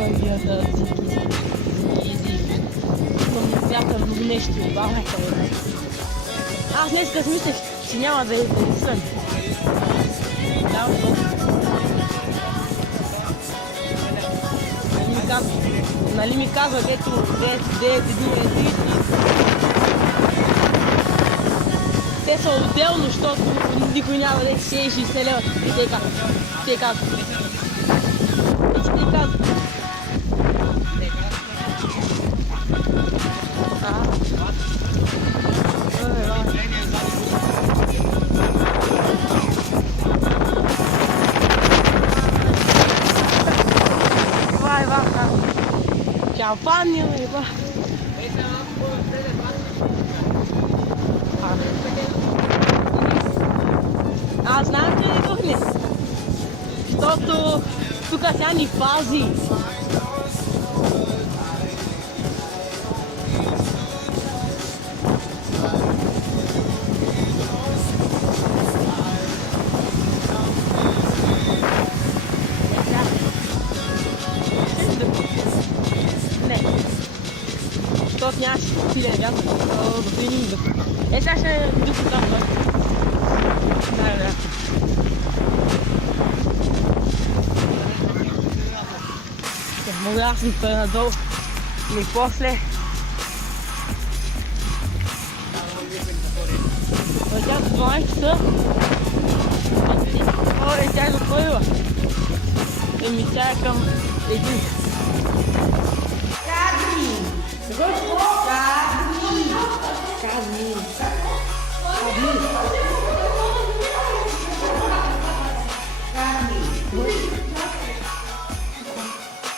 магията, Към бяха нещо, баваха. Аз днеска смислех, че няма да сън. Нали ми казва, дето 9 години те са отделно, защото никой няма да се 60 лева. Те казват. Шампания, еба. Аз знам, че не духне. Защото тук сега ни пази. Защото нямаше силен вятър, до тренинга. Сега ще духу там, да. Мога аз да пъя надолу, и после... Тя до 12 часа. Тя е затворила. Еми сега е към 1.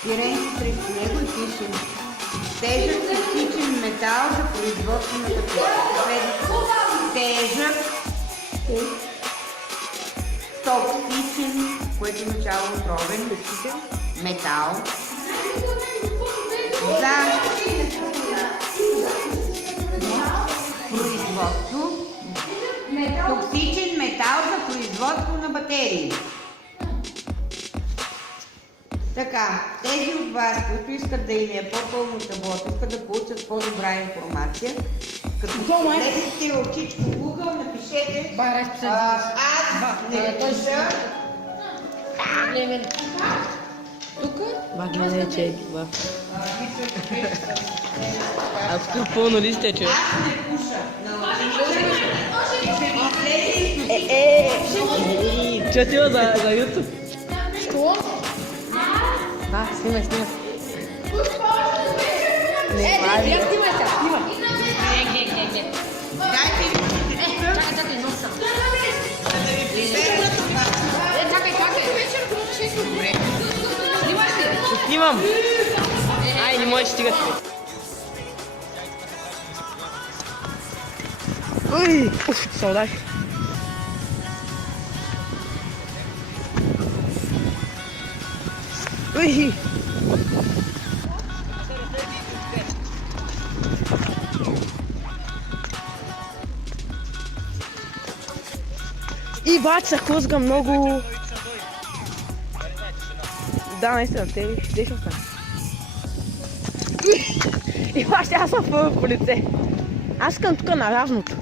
Пиренци срещу него и пише тежък токсичен метал за производство на таблетки. Тежък токсичен, което означава отровен метал за производство. Токсичен метал за производство на батерии. Така, тези от вас, които искат да им е по-пълно таблото, искат да получат по-добра информация, като влезете очичко в Google, напишете аз не пиша. Тук? Гледай, че е това. Аз тук пълно листе, че. Аз не пуша. Че отива за YouTube? Що? Да, снимай. Я снимай сега, снимай. Дайте ми Чакай, носа. да ви прибера това. Чакай. Снимаш ли? Ще снимам. Ай, не можеш стигат. Ой, солдат. Ой. И бач се хлъзга много. Да, наистина, те ще остане. И бач, аз съм в лице. Аз искам тук на равното.